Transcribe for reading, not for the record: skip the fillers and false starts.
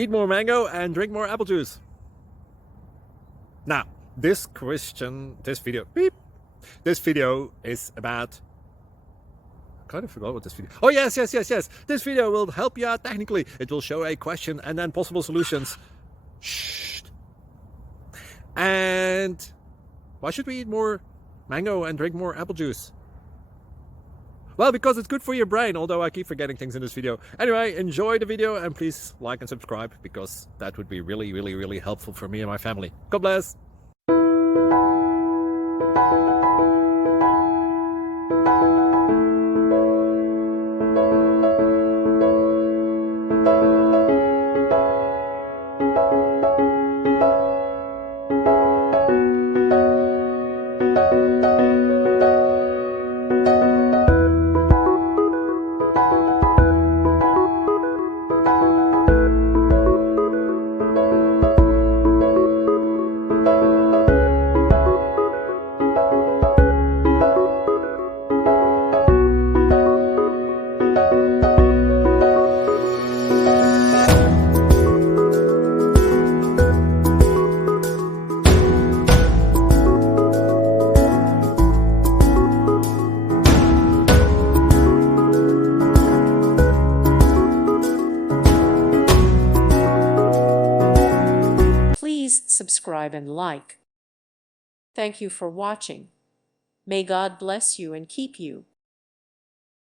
Eat more mango and drink more apple juice. Now, this video is about... I kind of forgot what this video... Oh, yes. This video will help you out technically. It will show a question and then possible solutions. Shh. And why should we eat more mango and drink more apple juice? Well, because it's good for your brain, although I keep forgetting things in this video. Anyway, enjoy the video and please like and subscribe, because that would be really helpful for me and my family. God bless! Please subscribe and like. Thank you for watching. May God bless you and keep you.